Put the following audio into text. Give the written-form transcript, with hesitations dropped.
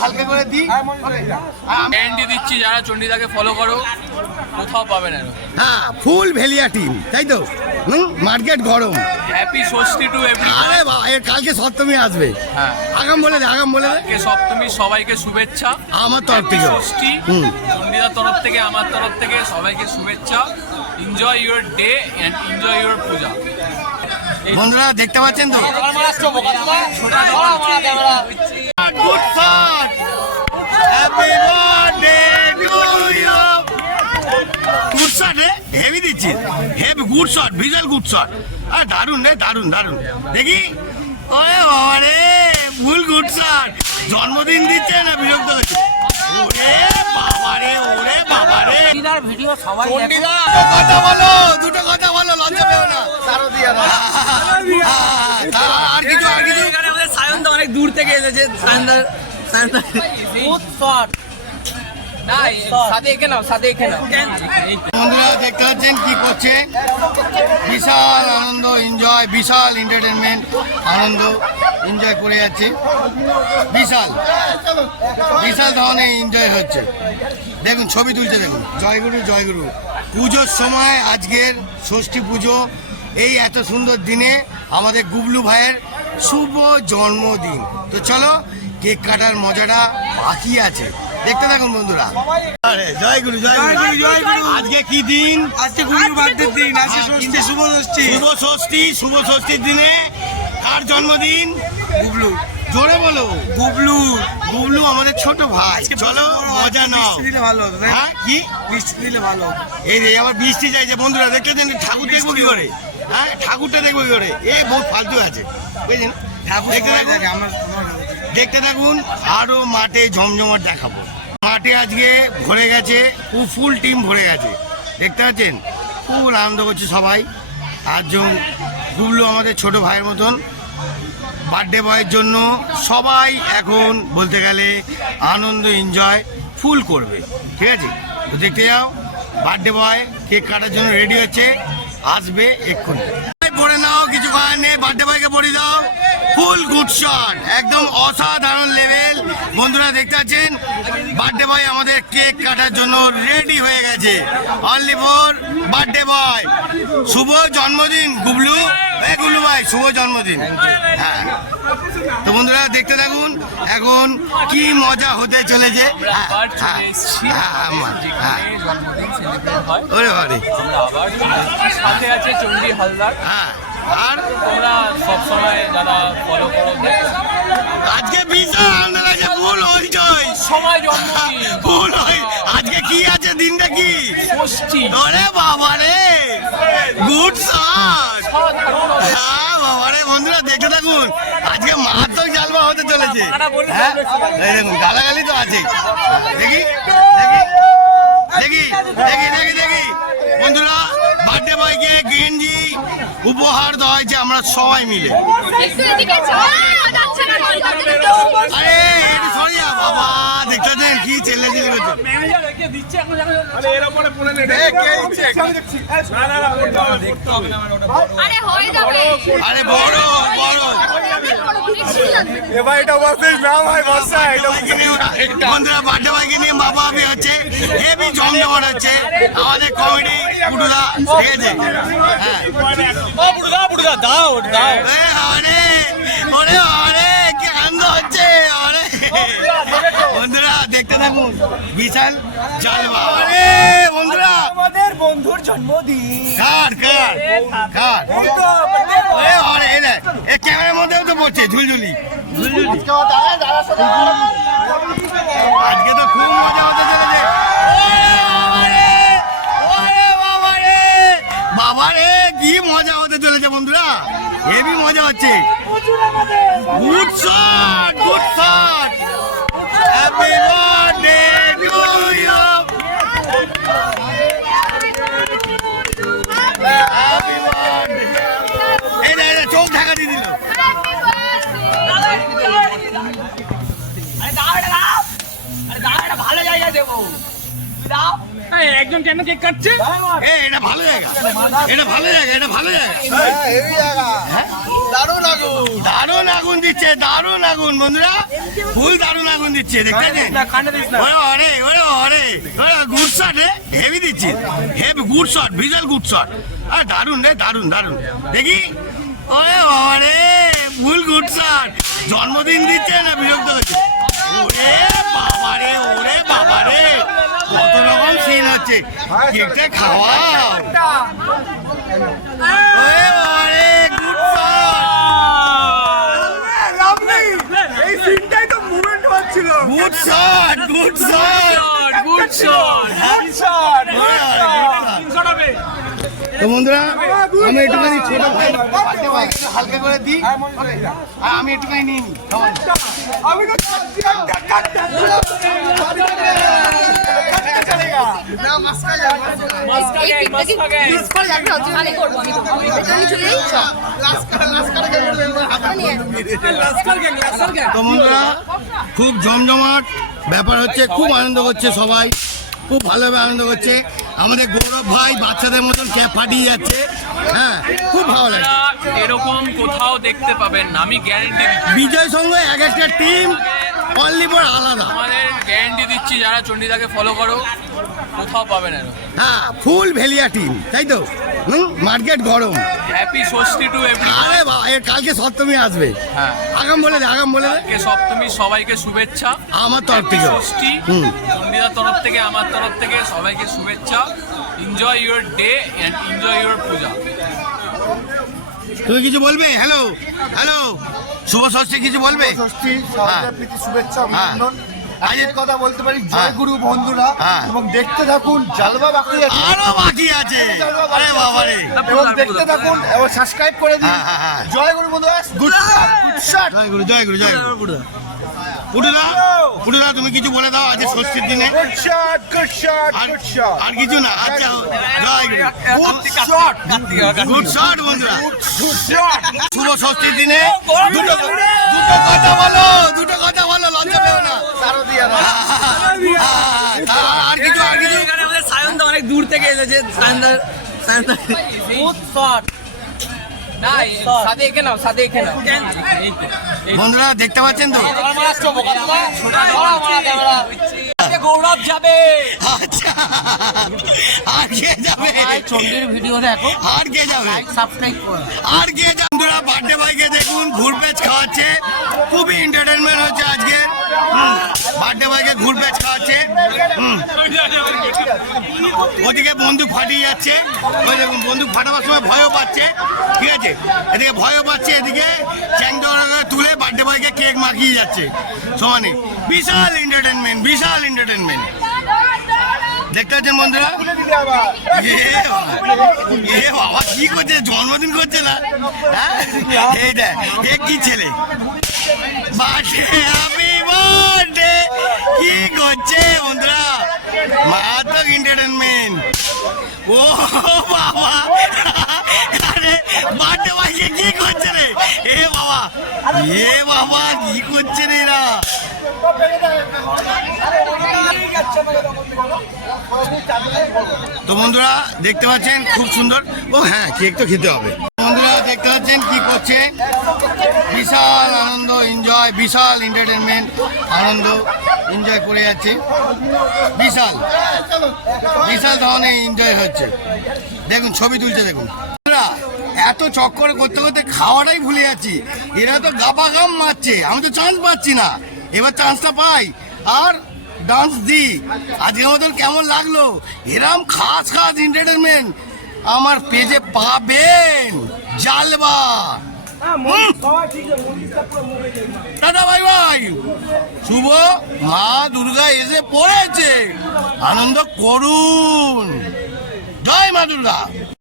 হালকা করে দিই। গ্যারান্টি দিচ্ছি, যারা চণ্ডীদাকে ফলো করো কোথাও পাবে না। হ্যাঁ, ফুল ভেলিয়া টিম, তাই তো? মার্কেট গরম। Happy Shashthi to everyone. আরে বাবা, এর কালকে সপ্তমী আসবে। হ্যাঁ, আগাম বলে দে, আগাম বলে দে। কালকে সপ্তমী, সবাইকে শুভেচ্ছা আমার তরফ থেকে। ষষ্ঠী চণ্ডীদার তরফ থেকে, আমার তরফ থেকে সবাইকে শুভেচ্ছা। Enjoy your day and enjoy your puja. বন্ধুরা দেখতে পাচ্ছেন তো? Good shot, happy birthday to you. Good shot রে, হেভি দিচ্ছিস, heavy good shot, visual good shot. আর দারুণ রে, দারুণ দারুণ। দেখি, ওরে বাবা রে, ফুল গুড শট। জন্মদিন দিচ্ছে না বিরক্ত হচ্ছে? ওরে বাবা রে, ওরে বাবা রে। ভিডিও সবাই কথা বলো, দুটো কথা বলো, লজ্জা পেও না। আর কিছু, আর কিছু। সায়ন অনেক দূর থেকে এসেছে। বন্ধুরা দেখতে পাচ্ছেন কি করছে, বিশাল আনন্দ, এনজয়, বিশাল এন্টারটেনমেন্ট, আনন্দ এনজয় করে যাচ্ছে। বিশাল বিশাল ধরনের এনজয় হচ্ছে। দেখুন ছবি তুলছে, দেখুন। জয়গুরু জয়গুরু। পুজোর সময় আজকের ষষ্ঠী পুজো, এই এত সুন্দর দিনে আমাদের গুবলু ভাইয়ের শুভ জন্মদিন। তো চলো, কেক কাটার মজাটা বাকি আছে, দেখতে থাকুন বন্ধুরা। আরে জয়গুরু জয়গুরু জয়গুরু। আজকে কি দিন? আজকে গুরুর বার্থডের দিন, আজকে ষষ্ঠী, শুভ ষষ্ঠী। শুভ ষষ্ঠী, শুভ ষষ্ঠীর দিনে কার জন্মদিন? গুবলু। জোরে বলো। গুবলু। গুবলু আমাদের ছোট ভাই। চলো মজা নাও। মিষ্টি দিলে ভালো হতো। হ্যাঁ, কি মিষ্টি দিলে ভালো হতো। এই রে, আবার বৃষ্টি চাইছে বন্ধুরা, দেখতেছেন? ঠাকুর দেখবো কি করে? হ্যাঁ, ঠাকুরটা দেখবো কি করে? এই বহুত ফালতু আছে, বুঝলেন? ঠাকুর দেখতে সবাই থাকুন, দেখে, আমার দেখতে থাকুন। আরো মাঠে জমজমাট দেখাবো। মাঠে আজকে ভরে গেছে, ফুল টিম ভরে গেছে, দেখতে পাচ্ছেন? ফুল আনন্দ করছে সবাই। আর গুবলু আমাদের ছোট ভাইয়ের মতন, বার্থডে বয়ের জন্য সবাই এখন বলতে গেলে আনন্দ এনজয় ফুল করবে, ঠিক আছে? তো দেখতে যাও, বার্থডে বয় কেক কাটার জন্য রেডি হচ্ছে, আসবে এক্ষুনি। পড়ে নাও, কিছু করার নেই, বার্থডে বয়কে পড়ে দাও। ফুল গুড শট, একদম অসাধারণ লেভেল। বন্ধুরা দেখতে পাচ্ছেন, বার্থডে বয় আমাদের কেক কাটার জন্য রেডি হয়ে গেছে। Only for birthday boy. শুভ জন্মদিন গুবলু। গুবলু ভাই, শুভ জন্মদিন। হ্যাঁ, তো বন্ধুরা দেখতে থাকুন, এখন কি মজা হতে চলেছে। সাথে আছে চণ্ডী হালদার। হ্যাঁ, আর তোমরা সবসময় যারা ফলো করো, আজকে বিশাল আনন্দ লাগছে, ফুল হইচই, সবাই জন্মদিন, ফুল হই। আজকে কি আছে, দিনটা কি? ষষ্ঠী। আরে বাবা রে, গুড শট। হ্যাঁ বাবা রে, বন্ধুরা দেখতে থাকুন, আজকে মারাত্মক জালবা হতে চলেছে। হ্যাঁ, এই দেখুন, গালাগালি তো আছে। দেখি দেখি দেখি দেখি দেখি দেখি বন্ধুরা, বার্থডে বয়কে গেঞ্জি উপহার দেওয়া হয়েছে আমরা সবাই মিলে। আরে একটু সরিয়া বাবা, দেখতেছেন কি চেল্লে চিল্লি করছে। আরে বড় বড় বন্ধুরা, বার্থডে বয়কে নিয়ে বাবা আমি হচ্ছে হেভি জমজমাট হচ্ছে আমাদের কমেডি পুটুদা, ঠিক আছে? হ্যাঁ, ওরে ওরে কি আনন্দ হচ্ছে। বন্ধুরা দেখতে থাকুন, বিশাল জালবা। আরে বন্ধুরা, আমাদের বন্ধুর জন্মদিন। কার কার কার? ওরে ওরে, এই দেখ, এই ক্যামেরার মধ্যেও তো পড়ছে ঝুলঝুলি। আজকে তো খুব মজা হতে চলেছে। বাবারে কি মজা হতে চলেছে বন্ধুরা, হেভি মজা হচ্ছে। Good shot, good shot, happy birthday to you, happy birthday. এই না, চোখ ঢাকা দিয়ে দিল। ভালো জায়গা দেবো। একজন কেন কেক কাটছে? এটা ভালো জায়গা, এটা ভালো জায়গা, এটা ভালো জায়গা। দারুণ আগুন দিচ্ছে, দারুণ আগুন বন্ধুরা, ফুল দারুণ আগুন দিচ্ছে, দেখতে গুড শট রে, হেভি দিচ্ছে, heavy good shot, visual good shot. আর দারুণ রে, দারুণ দারুণ, দেখি ওরে ওরে ফুল গুড শট। জন্মদিন দিচ্ছে না বিরক্ত হচ্ছে? ওরে বাবারে, ওরে বাবারে, কত রকম সিন হচ্ছে, কেকটা খাওয়া। ওরে বাবারে, গুড শট, এই সিনটাই তো মুভমেন্ট হচ্ছিল। Good shot, good shot, good shot. তো বন্ধুরা, আমি একটুখানি ছোট বাচ্চা ভাইকে হালকা করে দিই, আর আমি একটুখানি নিই। আমি তো তো বন্ধুরা, খুব জমজমাট ব্যাপার হচ্ছে, খুব আনন্দ করছে সবাই, খুব ভালোভাবে আনন্দ করছে। আমাদের গৌরব ভাই বাচ্চাদের মতন ক্যাপ ফাটিয়ে যাচ্ছে, হ্যাঁ খুব ভালো লাগছে। এরকম কোথাও দেখতে পাবেন না, আমি গ্যারেন্টি দিচ্ছি। বিজয় সঙ্গে এক একটা টিম অনলি ফর আলাদা, আমাদের গ্যারেন্টি দিচ্ছি, যারা চণ্ডীদাকে ফলো করো কোথাও পাবেন না। হ্যাঁ ফুল ভেলিয়া টিম, তাই তো? মার্কেট গরম। Happy Shashthi to everyone. আরে বাবা, এর কালকে সপ্তমী আসবে, হ্যাঁ আগাম বলে দে, আগাম বলে দে। আজকে সপ্তমী, সবাইকে শুভেচ্ছা। আমার তরফ থেকে ষষ্ঠী চণ্ডীদার তরফ থেকে, আমার তরফ থেকে সবাইকে শুভেচ্ছা। Enjoy your day and enjoy your puja. তুমি কিছু বলবে? হ্যালো হ্যালো, শুভ ষষ্ঠী কিছু বলবে? ষষ্ঠী হ্যাঁ। সবাইকে প্রীতি শুভেচ্ছা হ্যাঁ। অভিনন্দন। আজকে আজকের কথা বলতে পারি হ্যাঁ। জয় গুরু বন্ধুরা, হ্যাঁ। এবং দেখতে থাকুন জালবা বাকি আছে, আরো বাকি আছে, আরে বাবা রে, এবং দেখতে থাকুন এবং সাবস্ক্রাইব করে দিন। হ্যাঁ, হ্যাঁ, হ্যাঁ। জয় গুরু বন্ধুরা, গুড শট। জয় গুরু, জয় গুরু, জয় গুরু। পুটুদা, পুটুদা তুমি কিছু বলে দাও আজকে ষষ্ঠীর দিনে। গুড শট, গুড শট, আর গুড শট, আর কিছু না, আচ্ছা জয় গুরু, গুড শট, গুড শট বন্ধুরা। Good shot. শুভ ষষ্ঠীর দিনে দুটো কথা বলো, দুটো কথা বলো, লজ্জা পেও না। আরো দিয়ে দাও। আর কিছু, আর কিছু সায়নদা অনেক দূর থেকে এসেছে। সায়নদা সাথে এখানে নাও, সাথে এখানে নাও। বন্ধুরা দেখতে পাচ্ছেন তো? গৌরব যাবে। আচ্ছা, আর কে যাবে? চন্ডির ভিডিও দেখো, আর কে যাবে? সাবস্ক্রাইব করো। আর কে যাবে? বন্ধুরা বার্থডে ভাইকে দেখুন ঘুরপেচ খাওয়াচ্ছে, খুবই এন্টারটেনমেন্ট হচ্ছে আজকে। বার্থডে ভাইকে ঘুরপেচ খাওয়াচ্ছে। ওদিকে বন্দুক ফাটিয়ে যাচ্ছে, ওই দেখুন বন্দুক ফাটাবার সময় ভয়ও পাচ্ছে, ঠিক আছে? এদিকে ভয়ও পাচ্ছে, এদিকে চ্যাংদরা তুলে বার্থডে ভাইকে কেক মাখিয়ে যাচ্ছে সমানে। বিশাল এন্টারটেনমেন্ট, বিশাল এন্টারটেনমেন্ট দেখতে পাচ্ছেন বন্ধুরা। এ বাবা কি করছে, জন্মদিন করছে না? হ্যাঁ এই দেখ, এ কি ছেলে, বার্থডে হ্যাপি বার্থডে, কি করছে বন্ধুরা, মারাত্মক এন্টারটেনমেন্ট। ও বাবা, আরে বার্থডে ভাইকে কি করছে রে, এ বাবা, এ বাবা কি করছে রে এরা। তো বন্ধুরা দেখতে পাচ্ছেন খুব সুন্দর, ও হ্যাঁ কেক তো খেতে হবে। বন্ধুরা দেখতে পাচ্ছেন কি করছে, বিশাল আনন্দ, এনজয়, বিশাল এন্টারটেনমেন্ট, আনন্দ এনজয় করে যাচ্ছে, বিশাল বিশাল ধরনের এনজয় হচ্ছে। দেখুন ছবি তুলছে, দেখুন বন্ধুরা, এত চক্কর করতে করতে খাওয়াটাই ভুলে যাচ্ছি। এরা তো গাপা গাম মারছে, আমি তো চান্স পাচ্ছি না, এবার চান্সটা পাই আর ডান্স দি। আজকের মতন কেমন লাগলো? এরম খাস খাস এন্টারটেনমেন্ট আমার পেজে পাবেন, জালবা। Tata bye bye. শুভ মা দুর্গা এসে পড়েছে, আনন্দ করুন, জয় মা দুর্গা।